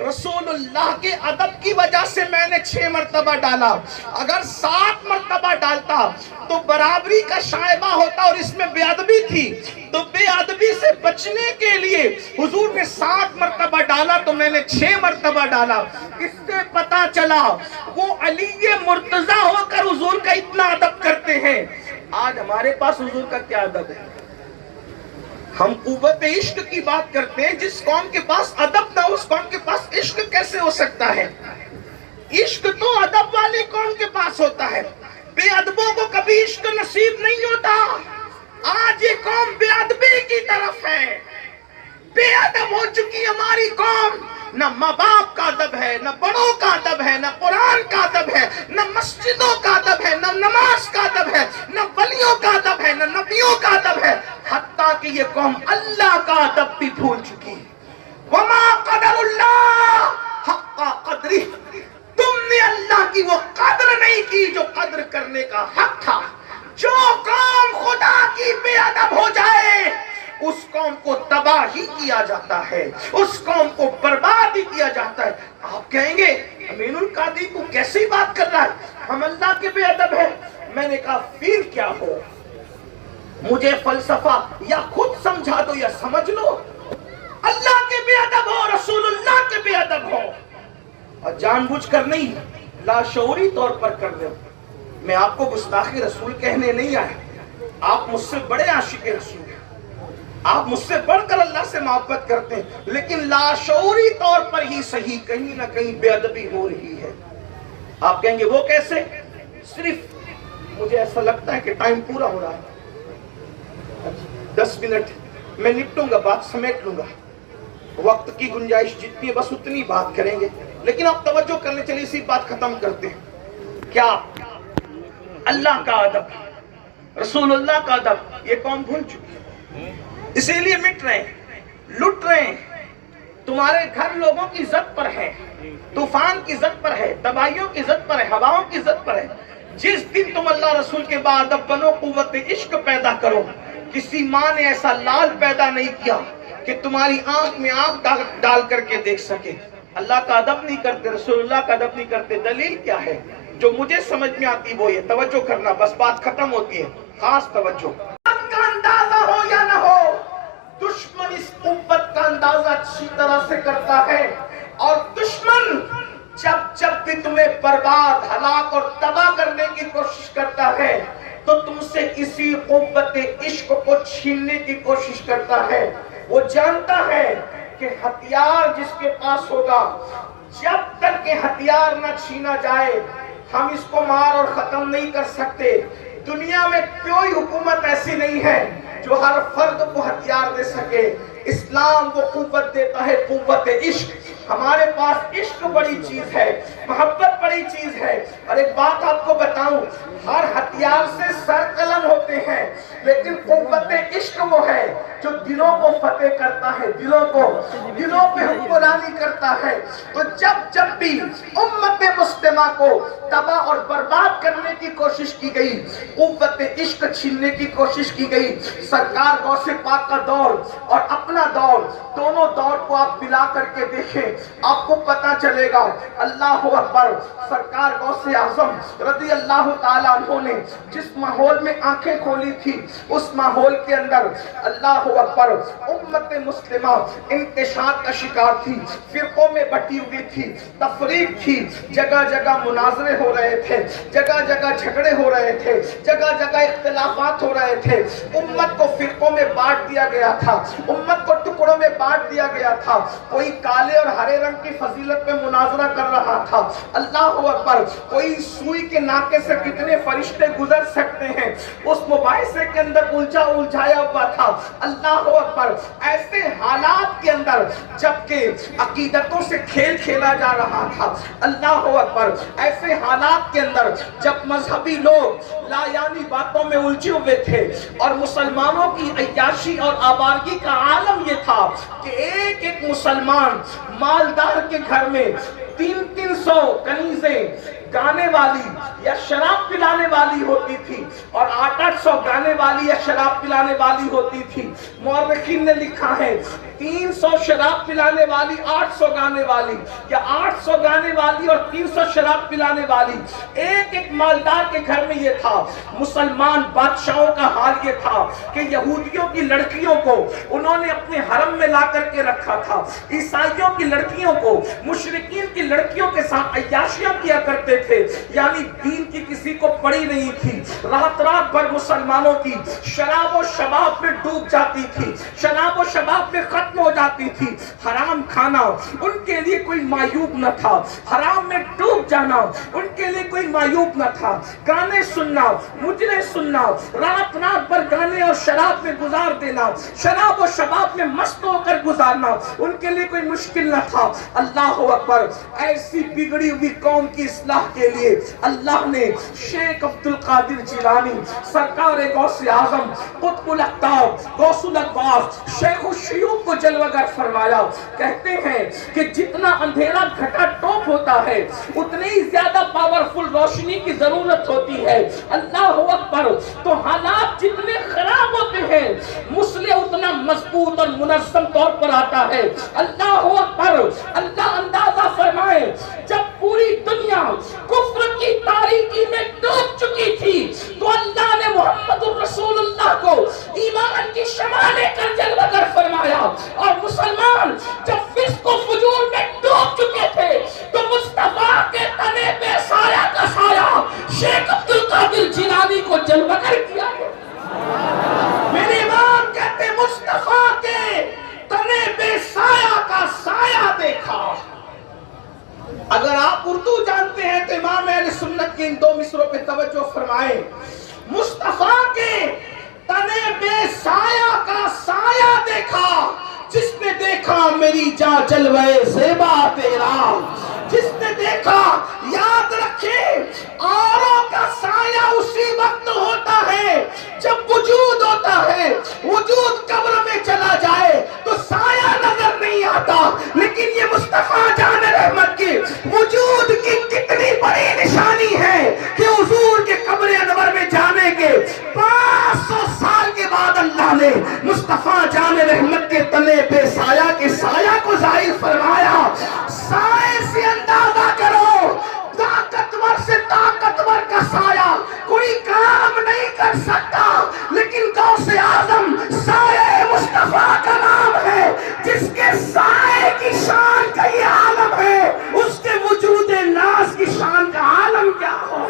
رسول اللہ کے ادب کی وجہ سے میں نے 6 مرتبہ ڈالا، اگر 7 مرتبہ ڈالتا تو برابری کا شائبہ ہوتا، اور اس میں بے ادبی تھی، تو بے ادبی سے بچنے کے لیے حضور نے 7 مرتبہ ڈالا تو میں نے 6 مرتبہ ڈالا۔ اس سے پتا چلا وہ علی مرتضیٰ ہو کر حضور کا اتنا ادب کرتے ہیں۔ آج ہمارے پاس حضور کا کیا ادب ہے؟ ہم قوت عشق کی بات کرتے ہیں، جس قوم کے پاس ادب نہ، اس قوم کے پاس عشق کیسے ہو سکتا ہے؟ عشق تو ادب والی قوم کے پاس ہوتا ہے، بے ادبوں کو کبھی عشق نصیب نہیں ہوتا۔ آج یہ قوم بے ادبی کی طرف ہے، بے ادب ہو چکی ہماری قوم، نہ ماں باپ کا ادب ہے، نہ بڑوں کا ادب ہے، نہ قرآن کا ادب ہے، نہ مسجدوں کا ادب ہے، نہ نماز کا ادب ہے، نہ ولیوں کا ادب ہے، نہ نبیوں کا ادب ہے، حتیٰ کہ یہ قوم اللہ کا ادب بھی بھول چکی۔ وما قدر اللہ حق قدری، تم نے اللہ کی وہ قدر نہیں کی جو قدر کرنے کا حق تھا۔ جو قوم خدا کی بے ادب ہو جائے اس قوم کو تباہ ہی کیا جاتا ہے، اس قوم کو برباد ہی کیا جاتا ہے۔ آپ کہیں گے امین القادری کو کیسی بات کر رہا ہے، ہم اللہ کے بے ادب ہیں؟ میں نے کہا پھر کیا ہو، مجھے فلسفہ یا خود سمجھا دو یا سمجھ لو، اللہ کے بے ادب ہو، رسول اللہ کے بے ادب ہو، اور جان بوجھ کر نہیں، لاشعوری طور پر کر دو۔ میں آپ کو گستاخی رسول کہنے نہیں آیا، آپ مجھ سے بڑے عاشق رسول ہیں، آپ مجھ سے بڑھ کر اللہ سے محبت کرتے ہیں، لیکن لاشعوری طور پر ہی صحیح کہیں نہ کہیں بے ادبی ہو رہی ہے۔ آپ کہیں گے وہ کیسے؟ صرف مجھے ایسا لگتا ہے کہ ٹائم پورا ہو رہا ہے، 10 منٹ میں نپٹوں گا، بات سمیٹ لوں گا، وقت کی گنجائش جتنی ہے بس اتنی بات کریں گے، لیکن آپ توجہ کرنے چلیے اسی بات ختم کرتے ہیں۔ کیا اللہ کا ادب، رسول اللہ کا ادب یہ قوم بھول چکی ہے، اسی لیے مٹ رہے ہیں، لٹ رہے ہیں۔ تمہارے گھر لوگوں کی عزت پر ہے، طوفان کی عزت پر ہے، تباہیوں کی عزت پر ہے، ہواؤں کی عزت پر ہے۔ جس دن تم اللہ رسول کے بعد اب بنو، قوت عشق پیدا کرو، کسی ماں نے ایسا لال پیدا نہیں کیا کہ تمہاری آنکھ میں آنکھ ڈال کر کے دیکھ سکے۔ اللہ کا ادب نہیں کرتے، رسول اللہ کا ادب نہیں کرتے، دلیل کیا ہے؟ جو مجھے سمجھ میں آتی وہ یہ، توجہ کرنا، بس بات ختم ہوتی ہے، خاص توجہ کا اندازہ ہو یا نہ ہو، دشمن اس قوت کا اندازہ اچھی طرح سے کرتا ہے، اور دشمن جب بھی تمہیں برباد، ہلاک اور تباہ کرنے کی کوشش کرتا ہے تو تم سے اسی قوت عشق کو چھیننے کی کوشش کرتا ہے۔ وہ جانتا ہے کہ ہتھیار جس کے پاس ہوگا، جب تک کہ ہتھیار نہ چھینا جائے ہم اس کو مار اور ختم نہیں کر سکتے۔ دنیا میں کوئی حکومت ایسی نہیں ہے جو ہر فرد کو ہتھیار دے سکے۔ اسلام وہ قوت دیتا ہے، قوت عشق۔ ہمارے پاس عشق بڑی چیز ہے، محبت بڑی چیز ہے، اور ایک بات آپ کو بتاؤں، ہر ہتھیار سے سر قلم ہوتے ہیں، لیکن قوت عشق وہ ہے جو دلوں کو فتح کرتا ہے، دلوں پہ حکمرانی کرتا ہے۔ تو جب بھی امت مسلمہ کو تباہ اور برباد کرنے کی کوشش کی گئی، قوت عشق چھیننے کی کوشش کی گئی، سرکار غوث پاک کا دور اور اپنا دور، دونوں دور کو آپ ملا کر کے دیکھیں، آپ کو پتا چلے گا۔ اللہ اکبر، سرکار غوث اعظم رضی اللہ تعالیٰ عنہ نے جس ماحول میں آنکھیں کھولی تھی، اس ماحول کے اندر اللہ اکبر امت مسلمہ انتشار کا شکار تھی، فرقوں میں بٹی ہوئی تھی، تفریق تھی، جگہ جگہ مناظرے ہو رہے تھے، جگہ جگہ جھگڑے ہو رہے تھے، جگہ جگہ اختلافات ہو رہے تھے، امت کو فرقوں میں بانٹ دیا گیا تھا، امت کو ٹکڑوں میں بانٹ دیا گیا تھا، کوئی کالے اور ہرے رنگ کی فضیلت میں مناظرہ کر رہا تھا، اللہ اکبر، کوئی سوئی کے ناکے سے کتنے فرشتے گزر سکتے ہیں اس مباحثے کے اندر الجھایا ہوا تھا، اللہ اکبر۔ ایسے حالات کے اندر جبکہ عقیدتوں سے کھیل کھیلا جا رہا تھا، اللہ اکبر، ایسے حالات کے اندر جب مذہبی لوگ لا یعنی باتوں میں الجھے ہوئے تھے، اور مسلمانوں کی عیاشی اور آوارگی کا عالم یہ تھا کہ ایک ایک مسلمان مالدار کے گھر میں 300 کنیزیں گانے والی یا شراب پلانے والی ہوتی تھی، اور 800 گانے والی یا شراب پلانے والی ہوتی تھی۔ مورخین نے لکھا ہے 300 شراب پلانے والی 800 گانے والی، یا 800 گانے والی اور 300 شراب پلانے والی. ایک ایک مالدار کے گھر میں یہ تھا. مسلمان بادشاہوں کا حال یہ تھا کہ یہودیوں کی لڑکیوں کو انہوں نے اپنے حرم میں لا کر کے رکھا تھا. عیسائیوں کی لڑکیوں کو، مشرکین کی لڑکیوں کے ساتھ عیاشیاں کیا کرتے تھے. یعنی دین کی کسی کو پڑی نہیں تھی. رات رات بھر مسلمانوں کی شراب و شباب میں ڈوب جاتی تھی، شراب و شباب میں ختم ہو جاتی تھی. حرام کھانا ان کے لیے کوئی معیوب نہ تھا، حرام میں ڈوب جانا ان کے لیے کوئی معیوب نہ تھا. گانے سننا، مجرے سننا، رات رات بھر گانے اور شراب میں گزار دینا، شراب و شباب میں مست ہو کر گزارنا ان کے لیے کوئی مشکل نہ تھا. اللہ اکبر. ایسی بگڑی ہوئی قوم کی اصلاح کے لیے اللہ نے شیخ عبد القادر جیلانی سرکار غوث اعظم قطب الاقطاب غوث الاقواس شیخ الشیوخ کو جلوہ گر فرمایا. کہتے ہیں کہ جتنا اندھیرا گھٹا ٹوپ ہوتا ہے اتنی ہی زیادہ پاورفل روشنی کی ضرورت ہوتی ہے. اللہ اکبر. تو حالات جتنے خراب ہوتے ہیں مسئلہ اتنا مضبوط اور منظم طور پر آتا ہے. اللہ اکبر. اللہ اندازہ فرمائے جب پوری دنیا کفر کی تاریکی میں ڈوب چکی تھی تو اللہ نے محمد الرسول اللہ کو ایمان کی شمع لے کر جلوہ گر فرمایا. اور مسلمان جب فسق و فجور میں ڈوب چکے تھے تو مصطفیٰ کے تنے پہ سایہ کا سایہ شیخ عبد القادر جیلانی کو جلوہ گر کیا ہے. میرے امام کہتے مصطفیٰ کے تنے پہ سایہ کا سایہ دیکھا. اگر آپ اردو جانتے ہیں تو امام اہل سنت کے ان 2 مصروں پہ توجہ فرمائیں. مصطفیٰ کے تنے پہ سایہ کا سایہ دیکھا. جس نے دیکھا میری جاں جلوہ زیبا تیرا، جس نے دیکھا یاد رکھے اوروں کا سایہ اسی وقت ہوتا ہے جب وجود ہوتا ہے. وجود قبر میں چلا جائے تو سایہ نظر نہیں آتا. لیکن یہ مصطفیٰ جان رحمت کی وجود کی کتنی بڑی نشانی ہے کہ حضور کے قبر انور میں جانے کے 500 سال کے بعد اللہ نے مصطفیٰ جان رحمت کے تنے پہ سایہ کے سایہ کو ظاہر فرمایا. سایہ سے اندازہ کرو طاقتور سے طاقتور کا سایہ کوئی کام نہیں کر سکتا. لیکن غوث اعظم سایہ مصطفیٰ کا نام ہے. جس کے سایہ کی شان کا یہ عالم ہے اس کے وجود ناز کی شان کا عالم کیا ہو.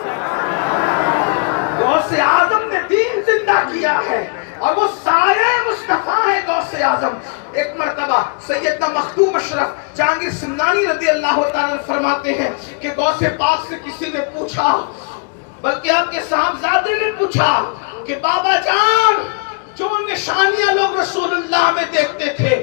غوث اعظم نے دین زندہ کیا ہے اور وہ سایہ مصطفیٰ ہے غوث اعظم. ایک مرتبہ سیدنا مخدوم اشرف جہانگیر سمنانی رضی اللہ تعالیٰ فرماتے ہیں کہ غوث پاک سے کسی نے پوچھا، بلکہ آپ کے صاحبزادے نے پوچھا کہ بابا جان جو نشانیاں لوگ رسول اللہ میں دیکھتے تھے،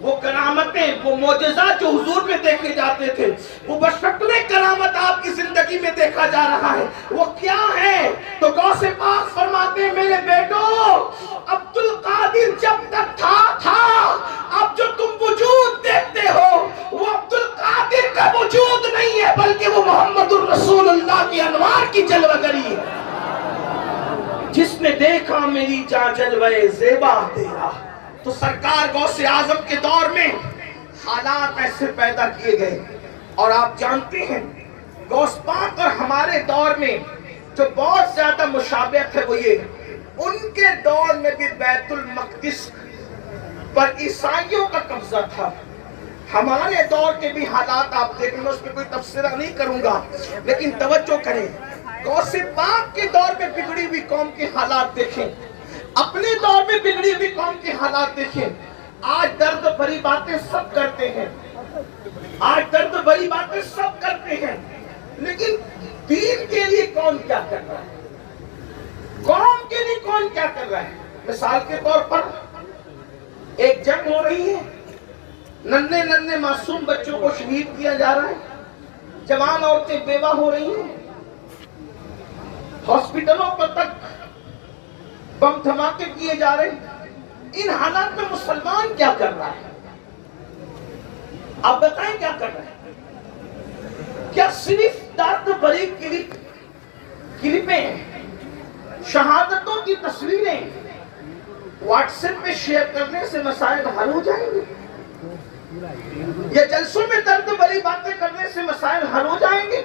وہ کرامتیں، وہ معجزات جو حضور میں دیکھے جاتے تھے، وہ بشکل کرامت آپ کی زندگی میں دیکھا جا رہا ہے، وہ کیا ہے؟ تو غوث پاک فرماتے ہیں میرے بیٹو عبد القادر جب تک تھا اب جو تم وجود دیکھتے ہو وہ عبد القادر کا وجود نہیں ہے بلکہ وہ محمد الرسول اللہ کی انوار کی جلوہ گری ہے. جس نے دیکھا میری جاں جلوہ زیبا تیرا. تو سرکار غوث اعظم کے دور میں حالات ایسے پیدا کیے گئے. اور آپ جانتے ہیں غوث پاک اور ہمارے دور میں جو بہت زیادہ مشابہت ہے وہ یہ، ان کے دور میں بھی بیت المقدس پر عیسائیوں کا قبضہ تھا. ہمارے دور کے بھی حالات آپ دیکھیں، میں اس پہ کوئی تبصرہ نہیں کروں گا لیکن توجہ کریں. غوث پاک کے دور میں بگڑی ہوئی قوم کے حالات دیکھیں، اپنے دور میں بگڑی ہوئی قوم کے حالات دیکھیں. آج درد بھری باتیں سب کرتے ہیں، آج درد بھری باتیں سب کرتے ہیں، لیکن دین کے لیے کون کیا کر رہا ہے؟ قوم کے لیے کون کیا کر رہا ہے؟ مثال کے طور پر ایک جنگ ہو رہی ہے، ننھے ننھے معصوم بچوں کو شہید کیا جا رہا ہے، جوان عورتیں بیوہ ہو رہی ہیں، ہاسپٹلوں پر تک بم دھماکے کیے جا رہے ہیں. ان حالات میں مسلمان کیا کر رہا ہے؟ آپ بتائیں کیا کر رہا ہے؟ کیا صرف درد بھری کلپیں ہیں، شہادتوں کی تصویریں واٹس ایپ پہ شیئر کرنے سے مسائل حل ہو جائیں گے؟ یہ جلسوں میں درد بھری باتیں کرنے سے مسائل حل ہو جائیں گے؟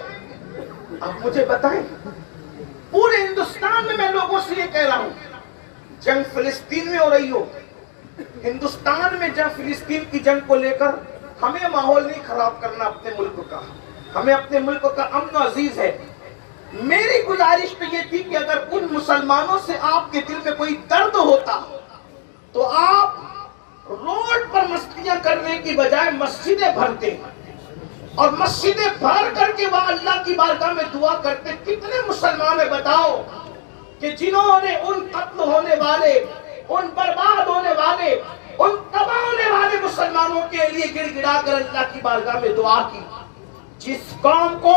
اب مجھے بتائیں، پورے ہندوستان میں لوگوں سے یہ کہہ رہا ہوں، جنگ فلسطین میں ہو رہی ہو، ہندوستان میں جنگ فلسطین کی جنگ کو لے کر ہمیں ماحول نہیں خراب کرنا اپنے ملک کا، ہمیں اپنے ملک کا امن و عزیز ہے۔ میری گزارش تو یہ تھی کہ اگر ان مسلمانوں سے آپ کے دل میں کوئی درد ہوتا تو آپ روڈ پر مستیاں کرنے کی بجائے مسجدیں بھرتے اور مسجدیں بھر کر کے وہاں اللہ کی بارگاہ میں دعا کرتے۔ کتنے مسلمان ہیں بتاؤ کہ جنہوں نے ان قتل ہونے والے، ان برباد ہونے والے، ان تباہ ہونے والے مسلمانوں کے لیے گڑ گڑا کر اللہ کی بارگاہ میں دعا کی۔ جس قوم کو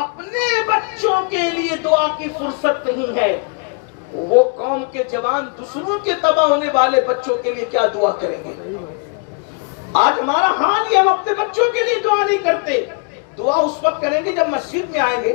اپنے بچوں کے لیے دعا کی فرصت نہیں ہے، وہ قوم کے جوان دوسروں کے تباہ ہونے والے بچوں کے لیے کیا دعا کریں گے؟ آج ہمارا حال یہ، ہم اپنے بچوں کے لیے دعا نہیں کرتے۔ دعا اس وقت کریں گے جب مسجد میں آئیں گے۔